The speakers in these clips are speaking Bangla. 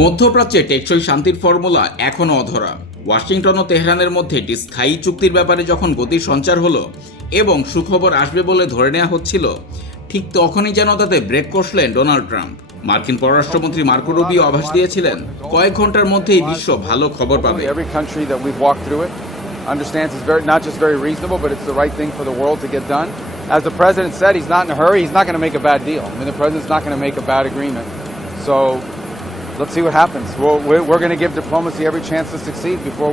মধ্যপ্রাচ্যে টেকসই শান্তির ফর্মুলা এখনও অধরা। ওয়াশিংটন ও তেহরানের মধ্যে একটি স্থায়ী চুক্তির ব্যাপারে যখন গতির সঞ্চার হলো এবং সুখবর আসবে বলে ধরে নেওয়া হচ্ছিল, ঠিক তখনই যেন তাতে ব্রেক কষলেন ডোনাল্ড ট্রাম্প। মার্কিন পররাষ্ট্রমন্ত্রী মার্কো রুবিও আভাস দিয়েছিলেন কয়েক ঘন্টার মধ্যেই বিশ্ব ভালো খবর পাবে। Understands it's not just very reasonable, but it's the right thing for the world to get done. As the president said, he's not in a hurry. He's not going to make a bad deal. I mean, the president's not going to make a bad agreement. So let's see what happens. We're going to give diplomacy every chance to succeed before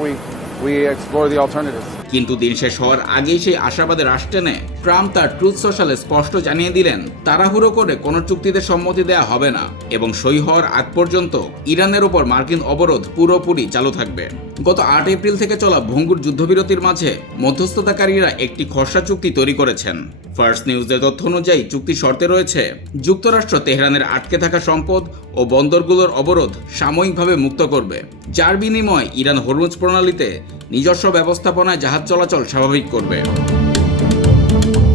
we explore the alternatives. কিন্তু দিন শেষ হওয়ার আগেই সেই আশাবাদের রাশ টেনে ট্রাম্প তার ট্রুথ সোশ্যালে স্পষ্ট জানিয়ে দিলেন তাড়াহুড়ো করে কোনো চুক্তিতে সম্মতি দেয়া হবে না এবং সই হওয়ার আগ পর্যন্ত ইরানের উপর মার্কিন অবরোধ পুরোপুরি চালু থাকবে। গত 8 এপ্রিল থেকে চলা ভঙ্গুর যুদ্ধবিরতির মাঝে মধ্যস্থতাকারীরা একটি খসড়া চুক্তি তৈরি করেছেন। ফার্স্ট নিউজের তথ্য অনুযায়ী চুক্তি শর্তে রয়েছে যুক্তরাষ্ট্র তেহরানের আটকে থাকা সম্পদ ও বন্দরগুলোর অবরোধ সাময়িকভাবে মুক্ত করবে, যার বিনিময়ে ইরান হরমুজ প্রণালীতে নিজস্ব ব্যবস্থাপনায় জাহাজ চলাচল স্বাভাবিক করবে।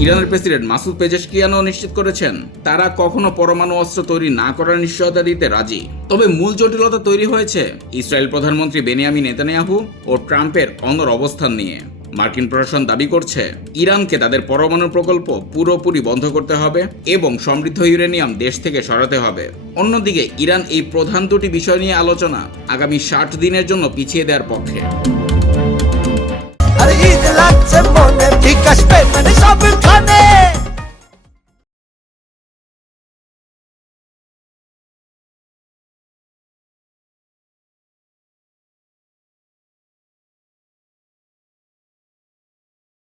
ইরানের প্রেসিডেন্ট মাসুদ পেজেশকিয়ানও নিশ্চিত করেছেন তারা কখনো পরমাণু অস্ত্র তৈরি না করার নিশ্চয়তা দিতে রাজি। তবে মূল জটিলতা তৈরি হয়েছে ইসরায়েল প্রধানমন্ত্রী বেনিয়ামিন নেতানিয়াহু ও ট্রাম্পের অনড় অবস্থান নিয়ে। মার্কিন প্রশাসন দাবি করছে ইরানকে তাদের পরমাণু প্রকল্প পুরোপুরি বন্ধ করতে হবে এবং সমৃদ্ধ ইউরেনিয়াম দেশ থেকে সরাতে হবে। অন্যদিকে ইরান এই প্রধান দুটি বিষয় নিয়ে আলোচনা আগামী 60 দিনের জন্য পিছিয়ে দেওয়ার পক্ষে। আর ঈদ লাগছে মনে ঠিক আসবে মানে সব